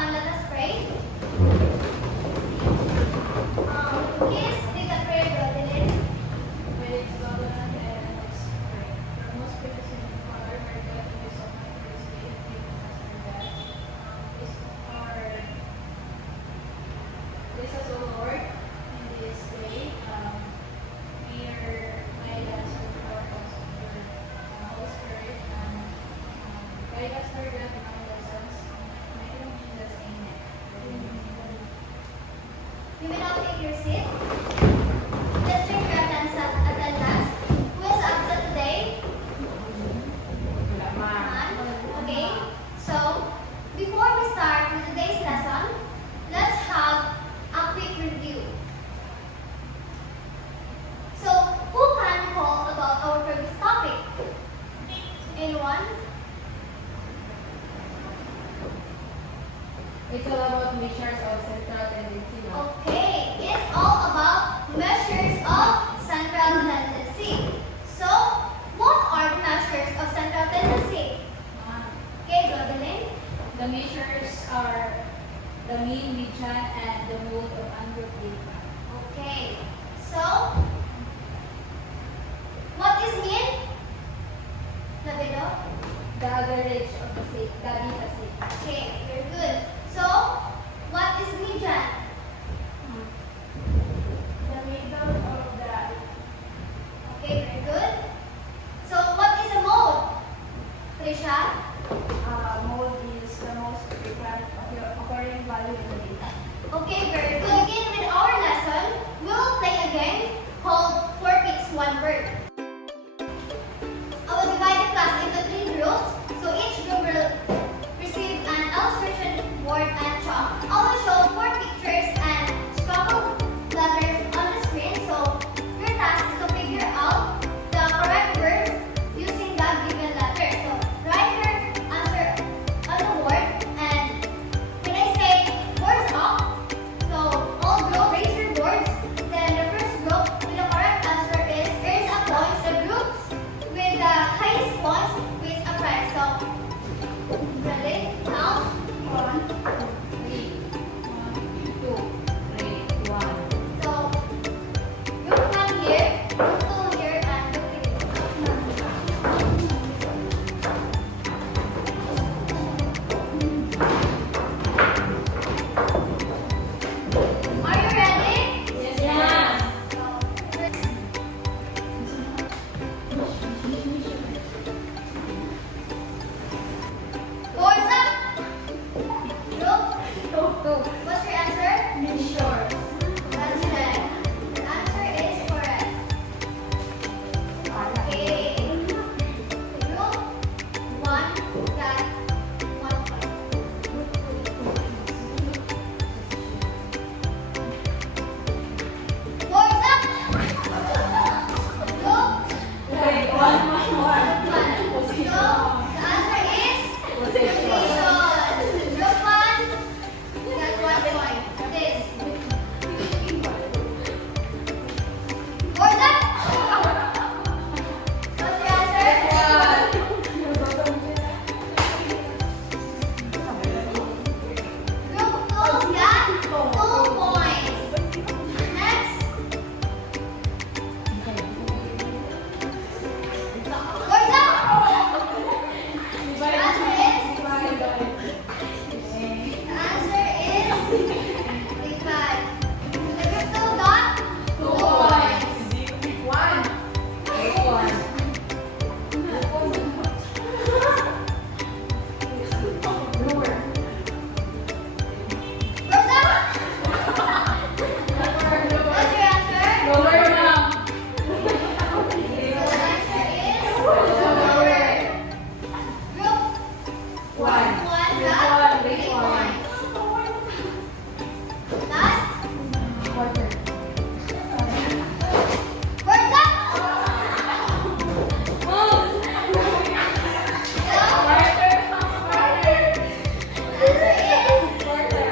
and let us pray. Please take a prayer, Brother Lynn. With covenant and let's pray. Our most precious and Father, our God, thank you so much for this day that you have us for that. This is our Lord in this day. We are guide us with our Holy Spirit and guide us for that in our lessons. In the name of Jesus, amen. You may now take your seat. Let's check your attendance. Who is absent today? None. Okay. So, before we start with today's lesson, let's have a quick review. So, who can recall about our previous topic? Anyone? It's all about measures of central tendency. Okay, it's all about measures of central tendency. So, what are the measures of central tendency? Okay, Godelin. The measures are the mean, median, and the mode of ungrouped data. Okay, so what is mean? Labido? The average of the data set. Okay, very good. So, what is median? The middle of the Okay, very good. So, what is a mode? Trisha? mode is the most frequent occurring value in the data. Okay, very good. To begin with our lesson, we'll play a game called 4 Picks 1 Word. I will divide the class into 3 groups. So each group will receive an illustration board and chalk. I will show 4 pictures and scribbled letters on the screen. So your task is to figure out the correct words using the given letter. So write your answer on the board, and when I say words up, so all group raise your boards. Then the first group with the correct answer is earns a point. The groups with the highest points wins a prize. So ready? Now, 1, 3, 2, 3, 1. so group 1 here, group 2 here, and group 3. Are you ready? Yes. Boards up. Group. 2. What's your answer? Measures. That's correct. The answer is correct. Okay. Group 1 got 1 point. Boards up. Group Wait, 1, 1, 1. 1. So the answer is position. Group 1 got 1 point. This. Boards up. What's your answer? Group 2 got 2 points. Next. Boards up. The answer is divide. The group 2 got 2 points. 1. 1. Boards up. What's your answer? Lower now. The answer is lower. Group 1. 1 got 3 Big one. points. Last. Quarter. Boards up. Move. So, Quarter. answer is. Quarter.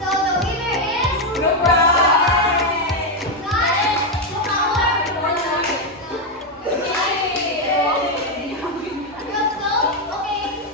So the winner is. Group 1. Last. Group 4. Group 2. Okay.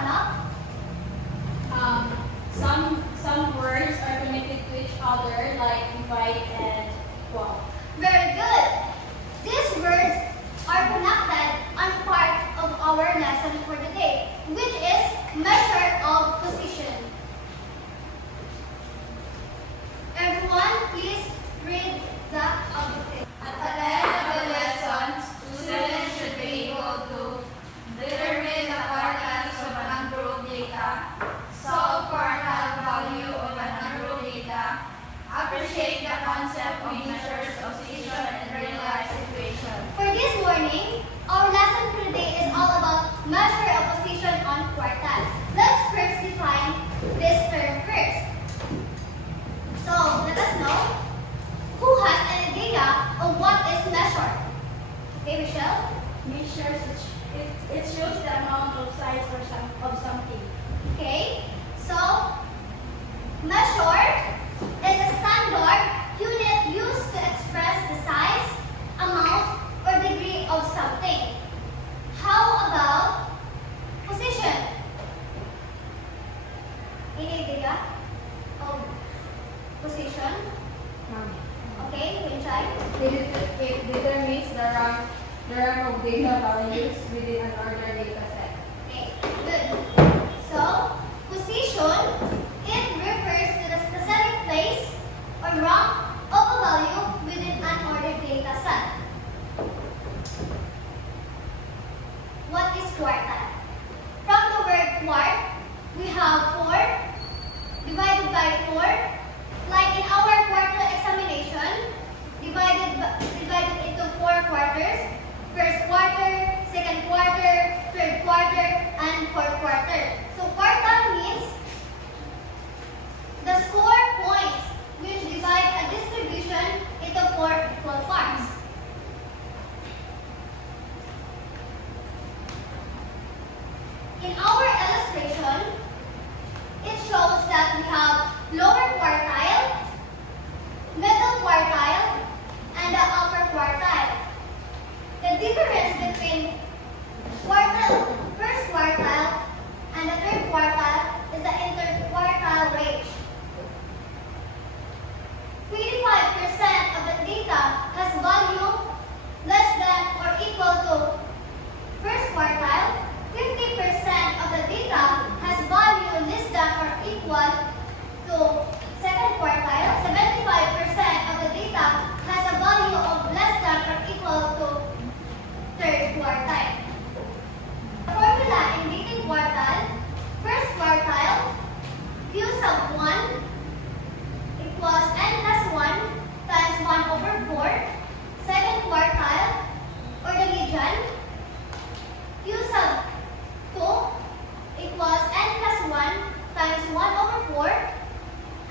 sum up? Some words are connected to each other, like divide and equal. Very good. These words are connected on part of our lesson for today, which is measure of position. Everyone, please read the objective. At the end of the lesson, students should be able to determine the quartiles of an ungrouped data, solve quartile value of an ungrouped data, appreciate the concept of measures of position and real-life situation. For this morning, our lesson for today is all about measure of position on quartiles. Let's first define this term first. So, let us know who has an idea of what is measure. Okay, Michelle? Measures it shows the amount of size of something. Okay, so measure is a standard unit used to express the size, amount, or degree of something. How about position? Any idea of position? Okay, Winchay? It determines the rank of data values within an ordered data set. Okay, good. So, position, it refers to the specific place or rank of a value within an ordered data set. What is quartile? From the word quart, we have 4 divided by 4. Like in our quarter examination, divided into 4 quarters. First quarter, second quarter, third quarter, and fourth quarter. So quartile means the score points which divide a distribution into 4 equal parts. In our illustration, it shows that we have lower quartile, middle quartile, and the upper quartile. The difference between first quartile and the third quartile is the interquartile range. 25% of the data has value less than or equal to first quartile. 50% of the data has value less than or equal to second quartile. 75% of the data has a value of less than or equal to third quartile. The formula in dating quartile, first quartile, Q sub 1 equals n plus 1 times 1 over 4. Second quartile, or the median, Q sub 2 equals n plus 1 times 1 over 4.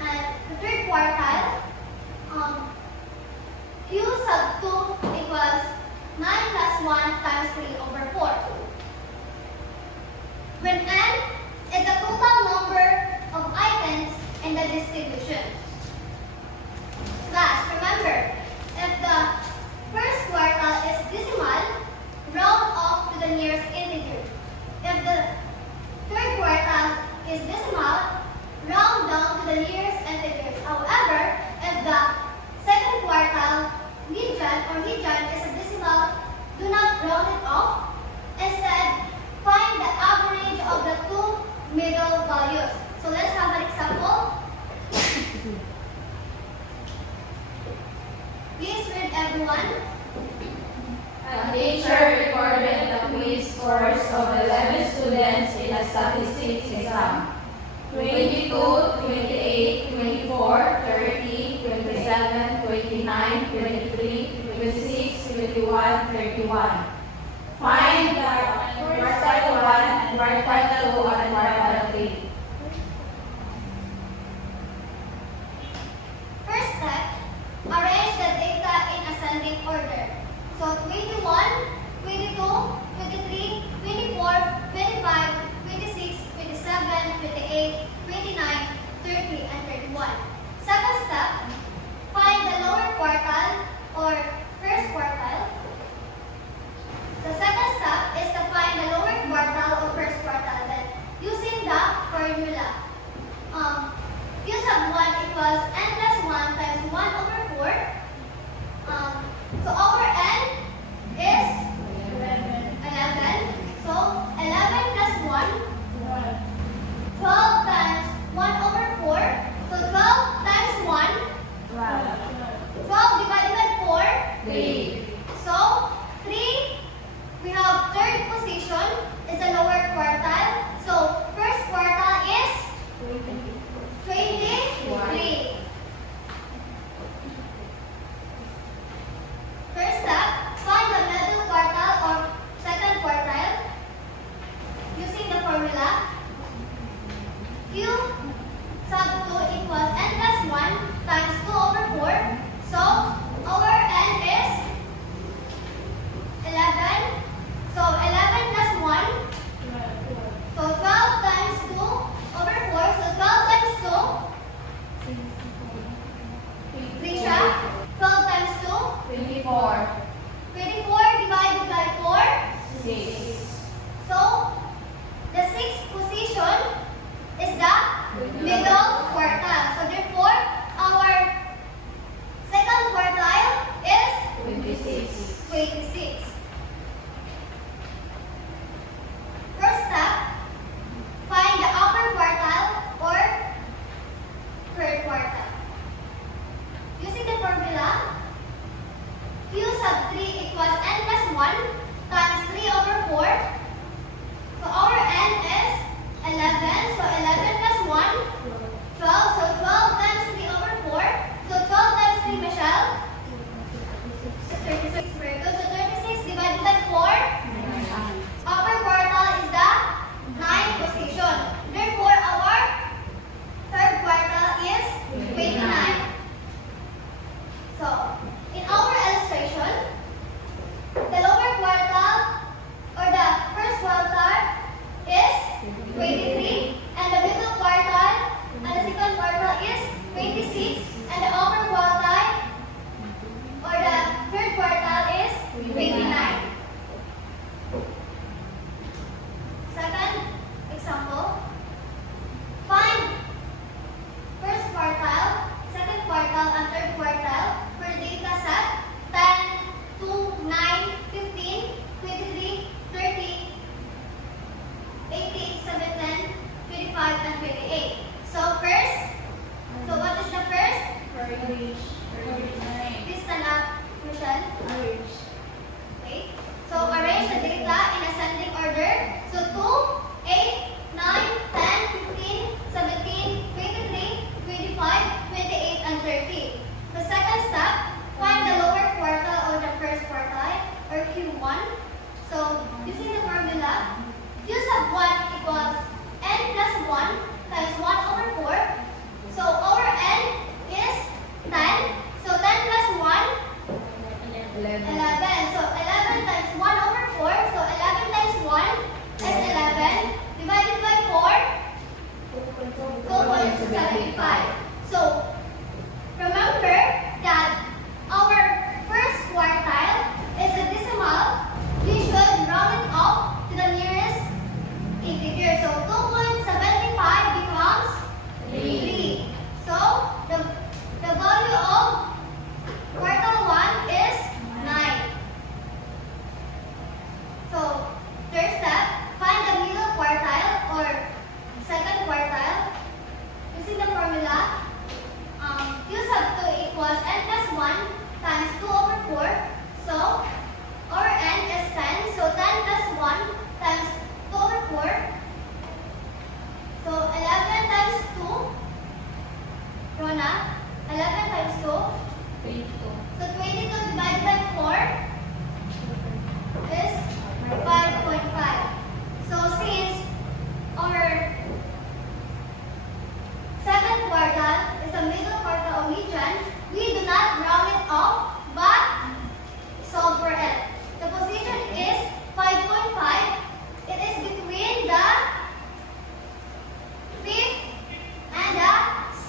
And the third quartile, Q sub 2 equals 9 plus 1 times 3 over 4. When n is the total number of items in the distribution. Class, remember, if the first quartile is decimal, round off to the nearest integer. If the third quartile is decimal, round down to the nearest integers. However, if the second quartile median is a decimal, do not round it off. Instead, find the average of the 2 middle values. So let's have an example. Please read, everyone. A teacher recorded the quiz scores of 11 students in a statistics exam. 22, 28, 24, 30, 27, 29, 23, 26, 21, 31. Find the quartile 1, quartile 2, and quartile 3. First step, arrange the data in ascending order. So 21, 22, 23, 24, 25, 26, 27, 28, 29, 30, and 31. Second step, find the lower quartile or first quartile. The second step is to find the lower quartile or first quartile. Then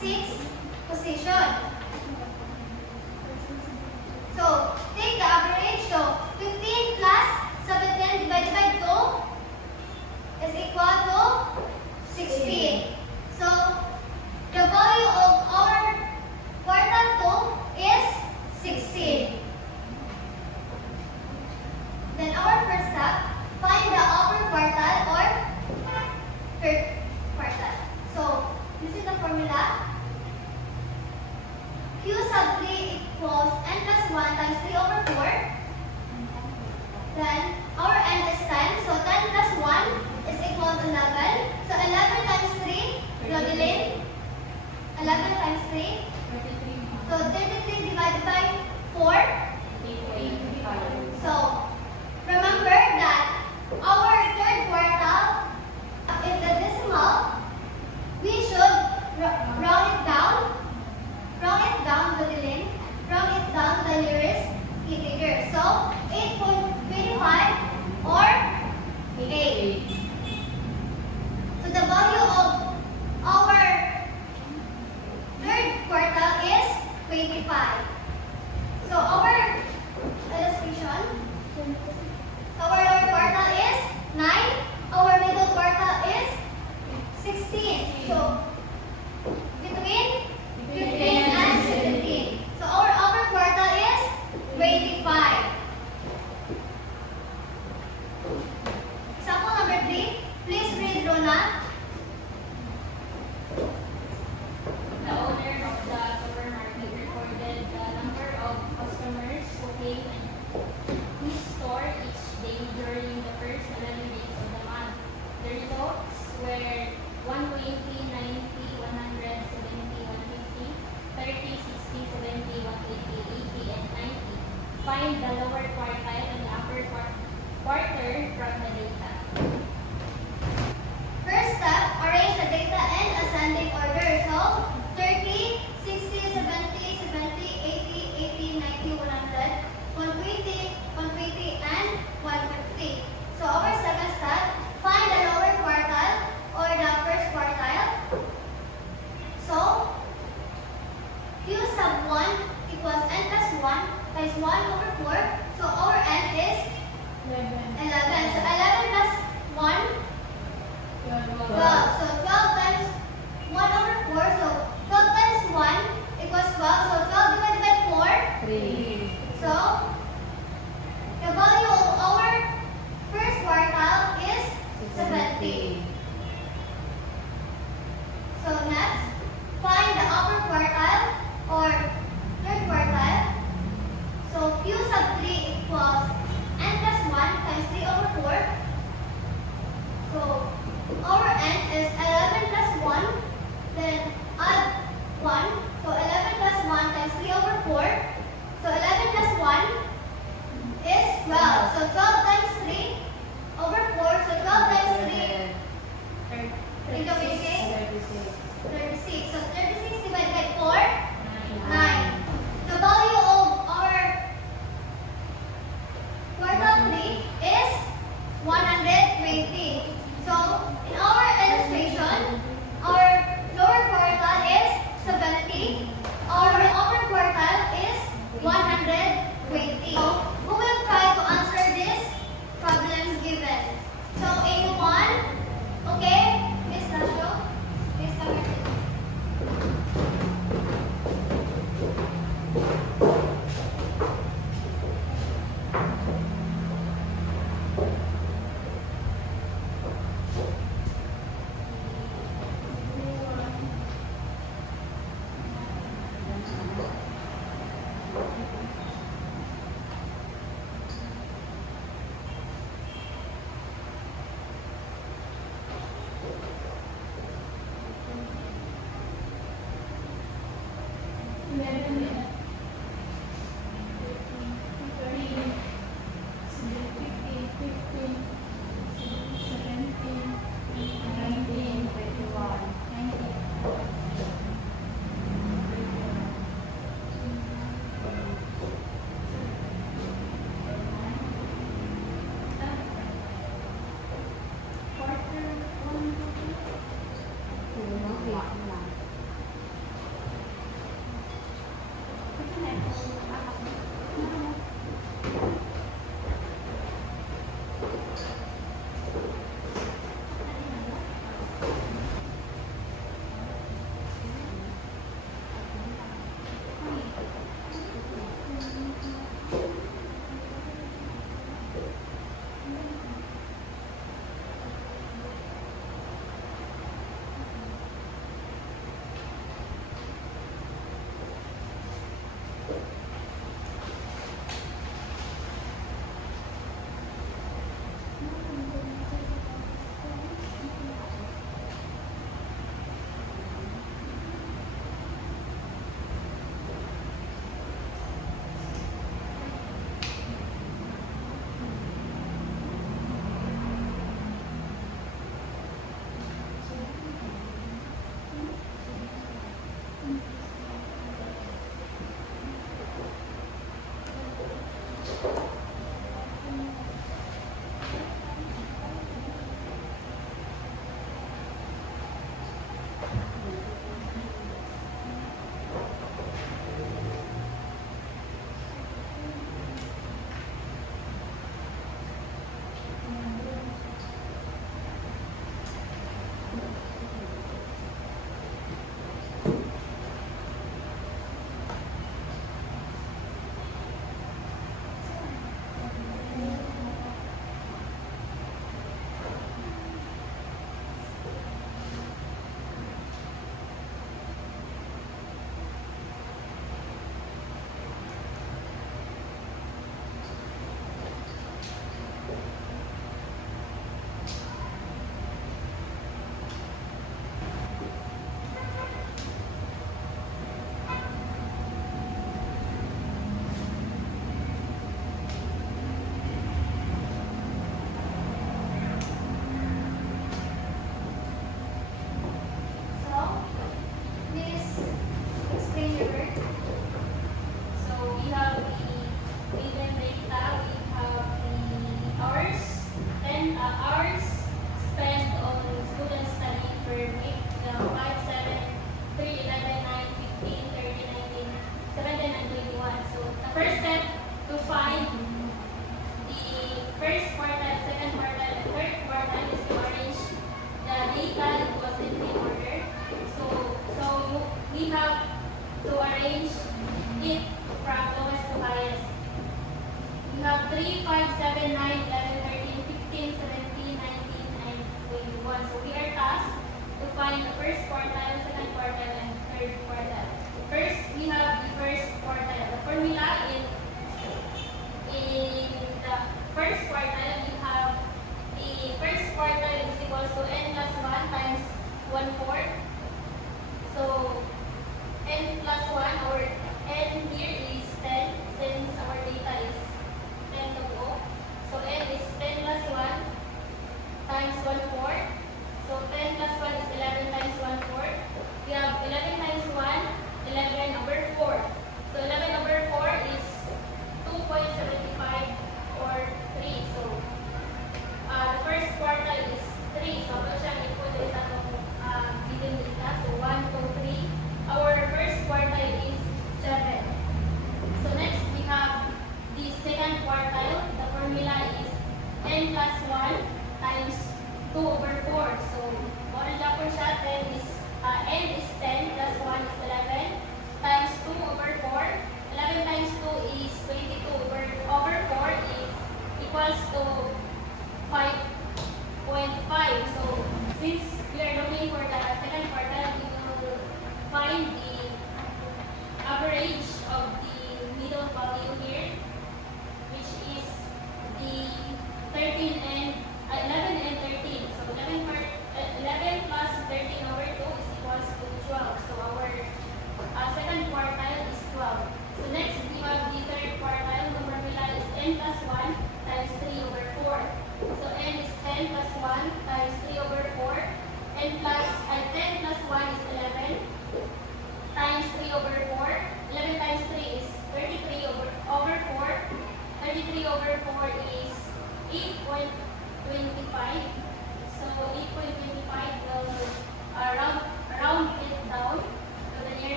sixth position. So, take the average. So, 15 plus 17 divided by 2 is equal to 16. So, the value of our quartile 2 is 16. Then our first step, find the upper quartile or third quartile. So, using the formula, Q sub 3 equals n plus 1 times 3 over 4. Then, our n is 10. So, 10 plus 1 is equal to 11. So, 11 times 3, Rodelin. 11 times 3. So, 33 divided by 4. So, remember that our third quartile is the decimal. We should round it down. Round it down to the limit. Round it down to the nearest integer. So, 8.25 or 8. So, the value of our third quartile is 25. So, our illustration, our lower quartile is 9. Our middle quartile is 16. So, between 15 and 17. So, our upper quartile is 25. Example number 3. Please read, Rona. The owner of the supermarket recorded the number of customers who came in his store each day during the first 11 days of the month. The results were 120, 90, 100, 70, 150, 30, 60, 70, 180, 80, and 90. Find the lower quartile and the upper quarter from the data. First step, arrange the data in ascending order. So, 30, 60, 70, 70, 80, 80, 90, 100, 120, 120, and 150. So, our second step, find the lower quartile or the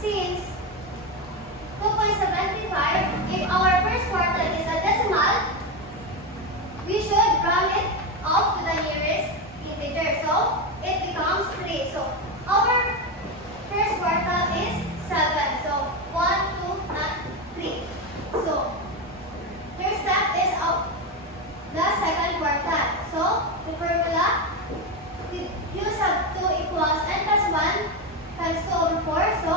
Since 2.75, if our first quartile is a decimal, we should round it off to the nearest integer. So it becomes 3. So our first quartile is 7. So 1, 2, and 3. So third step is the second quartile. So the formula, u sub 2 equals n plus 1 times 2 over 4. So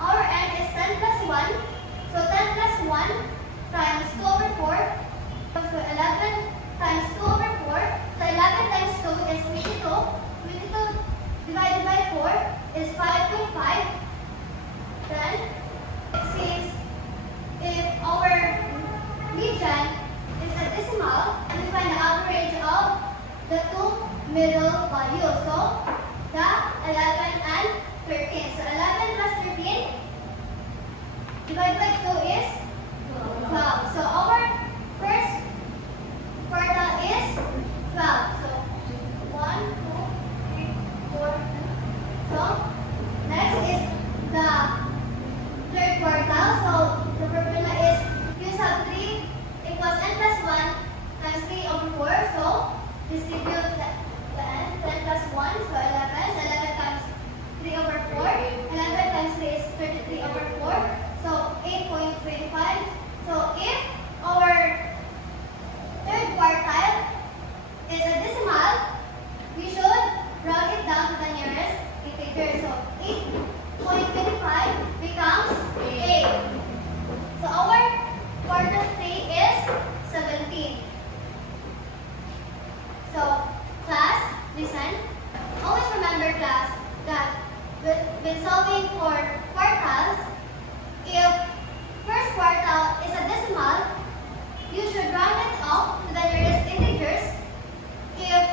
our n is 10 plus 1. So 10 plus 1 times 2 over 4. So 11 times 2 over 4. So 11 times 2 is 22. 22 divided by 4 is 5.5. Then it says if our region is a decimal, we find the average of the two middle values. So the 11 and 13. So 11 plus 13 divided by 2 is 12. So our first quartile is 12. So 1, 2, 3, 4. So next is the third quartile. So the formula is u sub 3 equals n plus 1 times 3 over 4. So distribute the n. 10 plus 1, so 11. So 11 times 3 over 4. 11 times 3 is 33 over 4. So 8.25. So if our third quartile is a decimal, we should round it down to the nearest integer. So 8.25 becomes 8. So our quartile 3 is 17. So class, listen. Always remember, class, that when solving for quartiles, if first quartile is a decimal, you should round it off to the nearest integers. If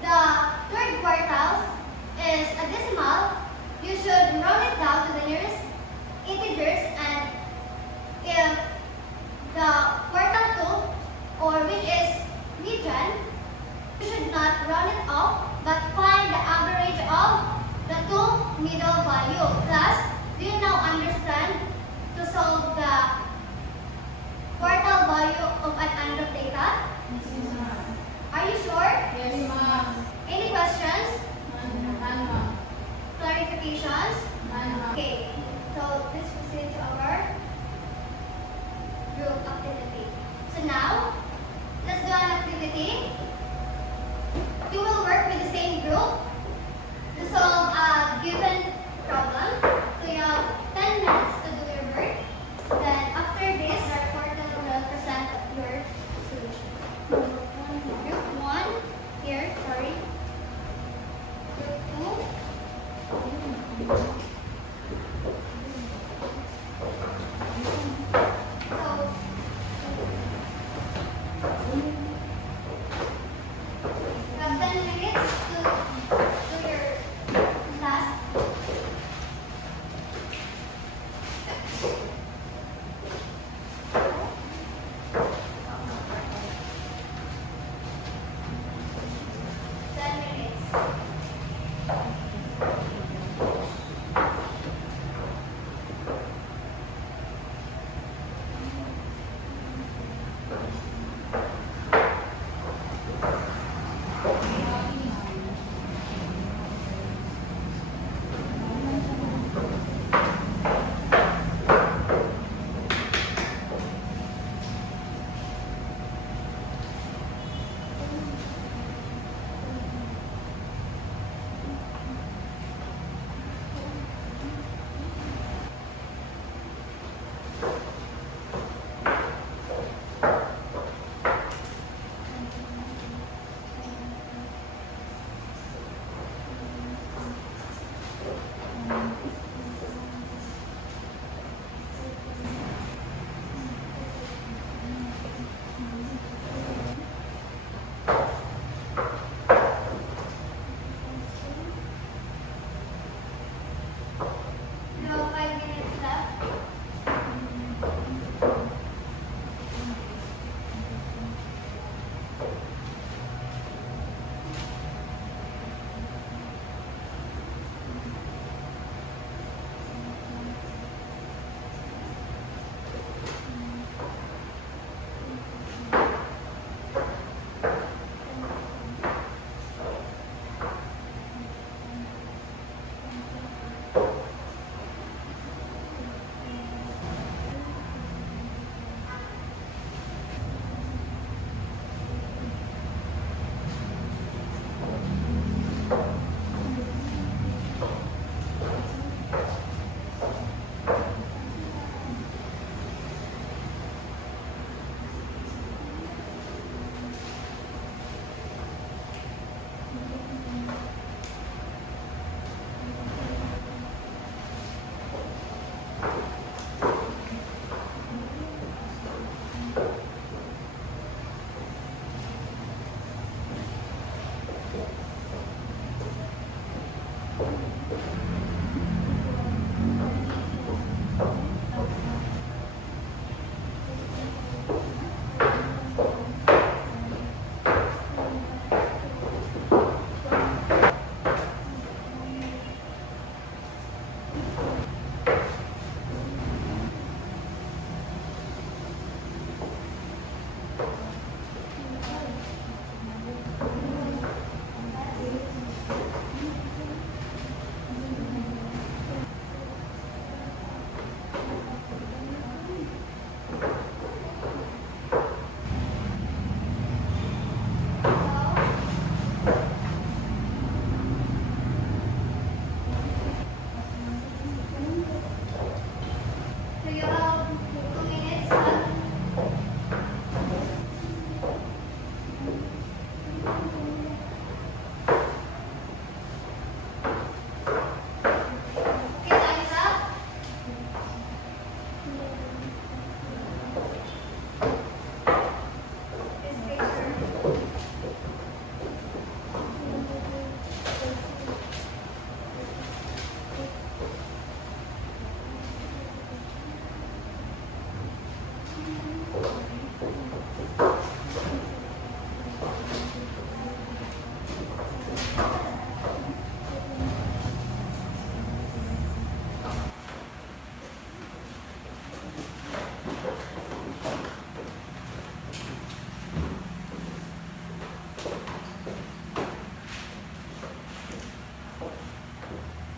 the third quartile is a decimal, you should round it down to the nearest integers. And if the quartile 2, or which is region, you should not round it off, but find the average of the two middle value. Class, do you now understand to solve the quartile value of an ungrouped data? Are you sure? Yes, ma'am. Any questions? None, ma'am. Clarifications? None, ma'am. Okay, so let's proceed to our group activity. So now, let's do an activity. You will work with the same group to solve a given problem. So you have 10 minutes to do your work. Then after this, our reporter will present your solution. Group 1, here, sorry. Group 2. So, you have 10 minutes to do your task.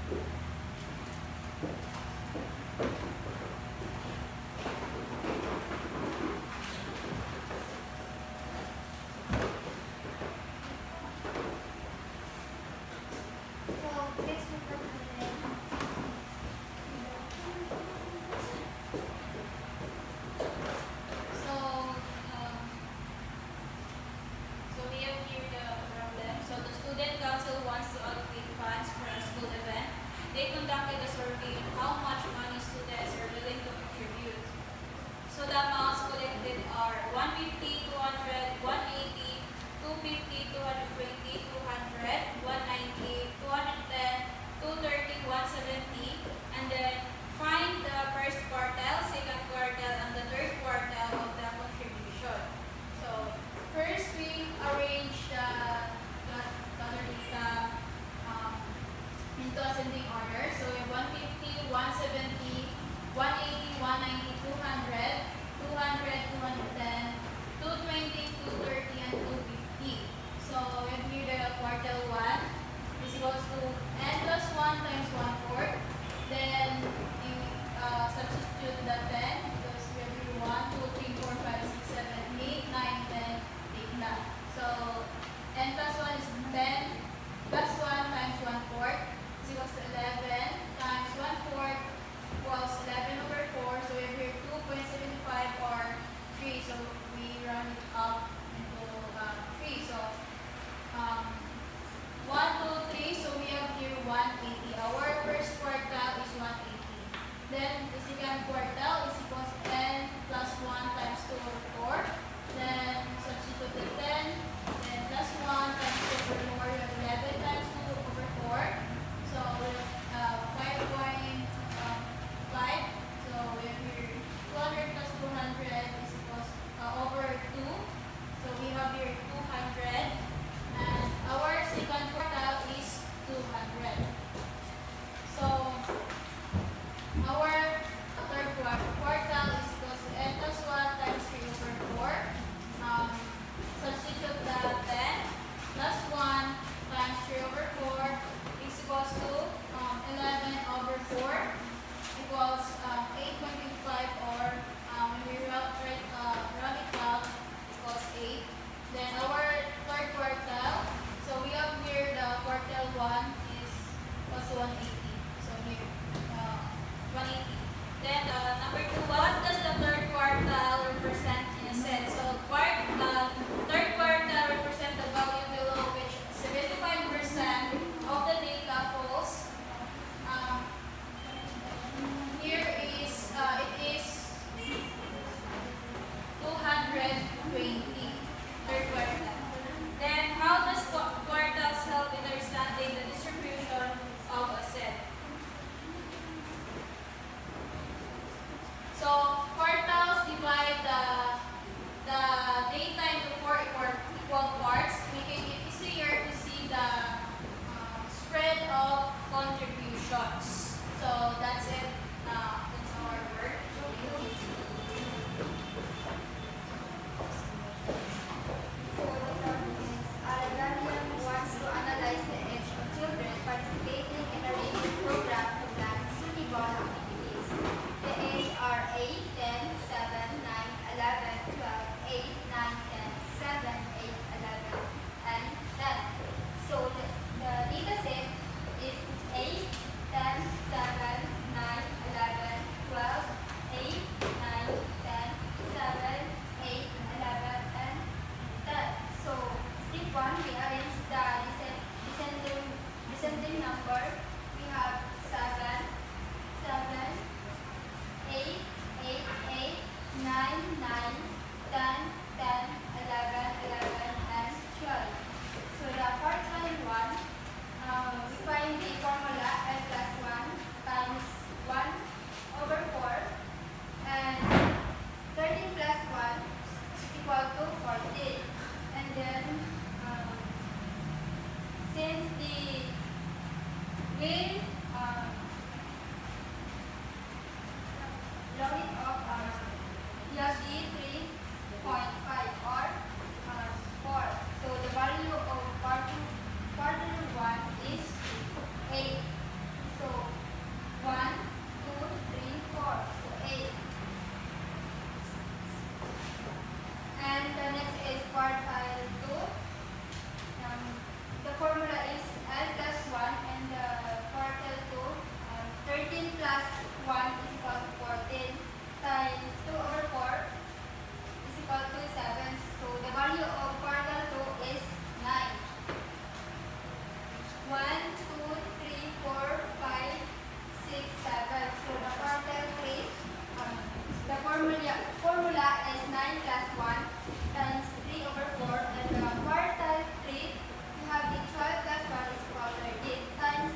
So next we have So, so we have here the problem. So the student council wants to allocate funds for a school event. They conducted a survey on how much money students are willing to contribute. So the amounts collected are 150, 200, 180, 250, 220, 200, 190, 210, 230, 170, and then find the first quartile, second quartile, and the third quartile of the contribution. So first we arrange the data into ascending order. So we have 150, 170, 180, 190, 200, 200, 210, 220, 230, and 250. So we have here the quartile 1 is equals to n plus 1 times 1/4. Then we substitute the 10 because we have here 1, 2, 3, 4, 5, 6, 7, 8, 9, 10, 8 na. So n plus 1 is 10 plus 1 times 1/4 is equals to 11 times 1/4 equals 11 over 4. So we have here 2.75 or 3. So we round it up into 3. So 1, 2, 3. So we have here 180. Our 1 is equal to 14 times 2 over 4 is equal to 7. So the value of quartile 2 is 9. 1, 2, 3, 4, 5, 6, 7. So the quartile 3, the formula is 9 plus 1 times 3 over 4. And the quartile 3, we have the 12 plus 1 is equal to 13 times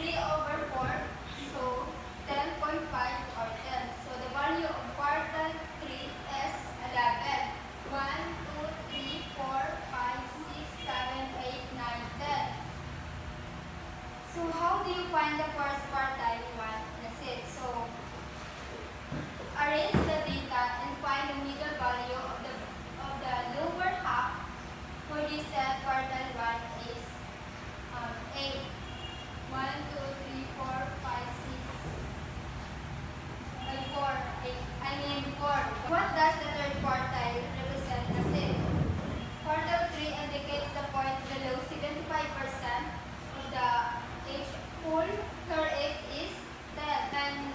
3 over 4. So 10.5 or 10. So the value of quartile 3 is 11. 1, 2, 3, 4, 5, 6, 7, 8, 9, 10. So how do you find the first quartile you want in a set? So arrange the data and find the middle value of the lower half for this set. Quartile 1 is 8. 1, 2, 3, 4, 5, 6, 4. I mean 4. What does the third quartile represent as it? Quartile 3 indicates the point below 75% of the H whole, where it is 10. And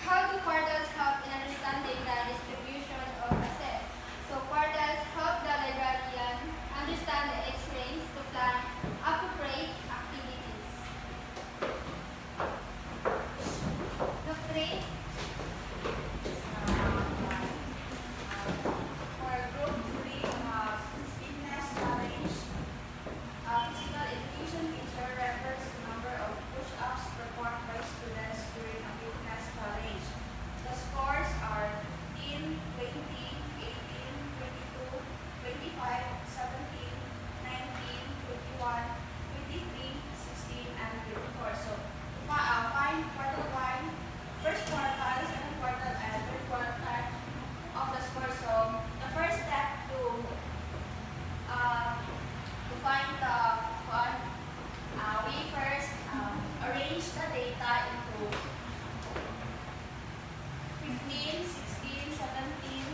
how do quartiles help in understanding the distribution of a set? So quartiles help the librarian understand the H range to plan appropriate activities. Look 3. For group 3, fitness challenge, physical education teacher refers to number of push-ups performed by students during a fitness challenge. The scores are 15, 20, 18, 22, 25, 17, 19, 21, 23, 16, and 24. So, find quartile 1, first quartile, second quartile, and third quartile of the score. So the first step to find the one, we first arrange the data into 15, 16, 17,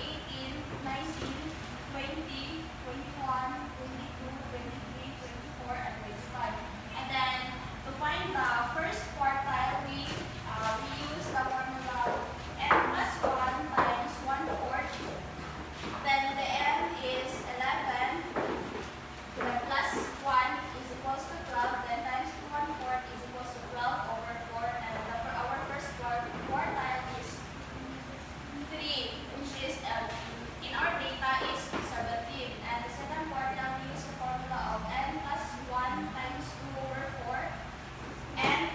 18, 19, 20, 21, 22, 23, 24, and 25. And then to find the first quartile, we use the formula n plus 1 times 1/4. Then the n is 11. The plus 1 is equals to 12. Then times 1/4 is equals to 12 over 4. And our first quartile is 3, which is in our data is 17. And the second quartile, we use the formula of n plus 1 times 2 over 4. N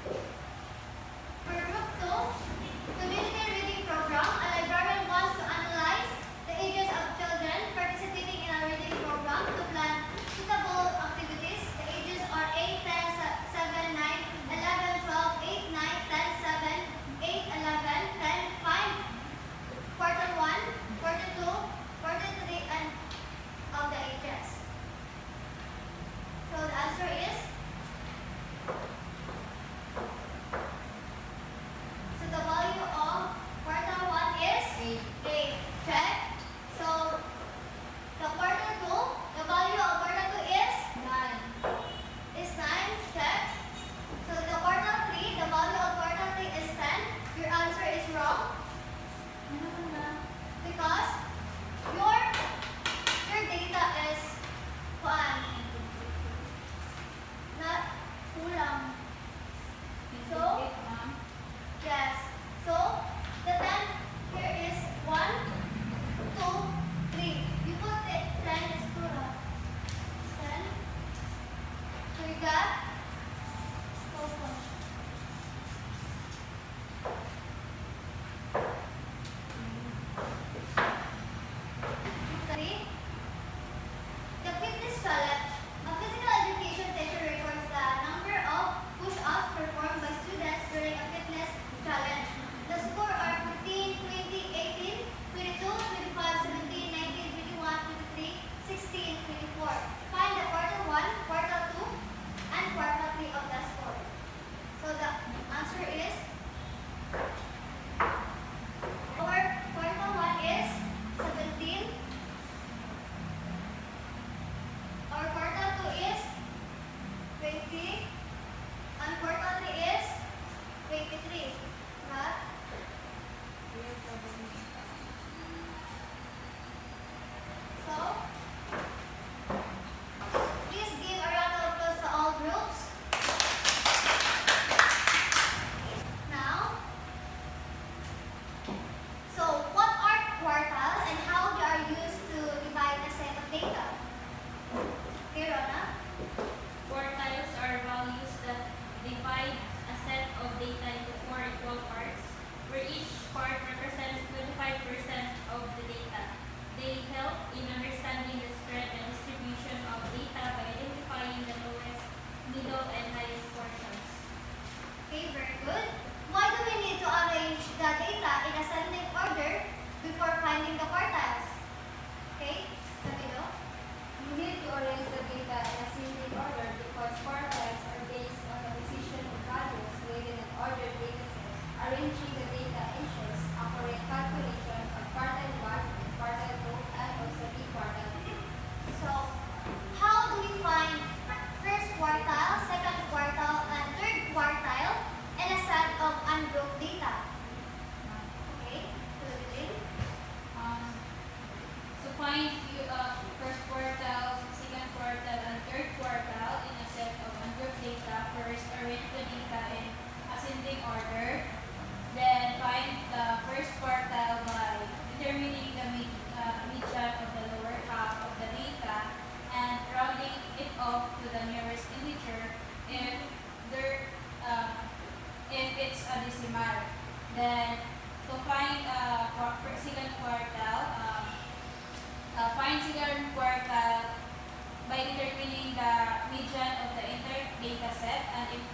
For Group 2, Community Reading Program, a librarian wants to analyze the ages of children participating in a reading program to plan suitable activities. The ages are 8, 10, 7, 9, 11, 12, 8, 9, 10, 7, 8, 11, 10, 5, quarter 1, quarter 2, quarter 3, and of the ages. So the answer is, so the value of quarter 1 is 8. Check. So the quarter 2, the value of quarter 2 is 9. Check. So the quarter 3, the value of quarter 3 is 10. Your answer is wrong because your data is 1. Not kulang. So, yes. So, the 10 here is 1, 2, 3. You put it 10 is 2. 10. So, you got 3. The fitness challenge. A physical education teacher records the number of push-ups performed by students during a fitness challenge. The score are 15, 20, 18, 22, 25, 17, 19, 21, 23, 16, 24. Find the quarter 1, quarter 2, and quarter 3 of the score. So the answer is, our quarter 1 is 17. Our quarter 2 is 20. And quarter 3 is 23. Right? So, please give a round of applause to all groups. Now, so what are quartiles and how they are used to divide a set of data? Okay, Rona? Quartiles are values that divide a set of data into 4 equal parts, where each part represents 25% of the data. They help in understanding the spread and distribution of data by identifying the lowest, middle, and highest portions. Okay, very good. Why do we need to arrange the data in ascending order before finding the quartiles? Okay, Camilo? We need to arrange the data in ascending order because quartiles are based on the position of values within an ordered data set. Arranging the data ensures accurate calculation of quartile 1, quartile 2, and also the quartile 3. So, how do we find first quartile, second quartile, and third quartile in a set of ungrouped data? Okay, Philippine. So find first quartile, second quartile, and third quartile in a set of ungrouped data. First, arrange the data in ascending order. Then find the first quartile by determining the median of the lower half of the data and rounding it off to the nearest integer if it's a decimal. Then to find second quartile, find second quartile by determining the median of the entire data set, and if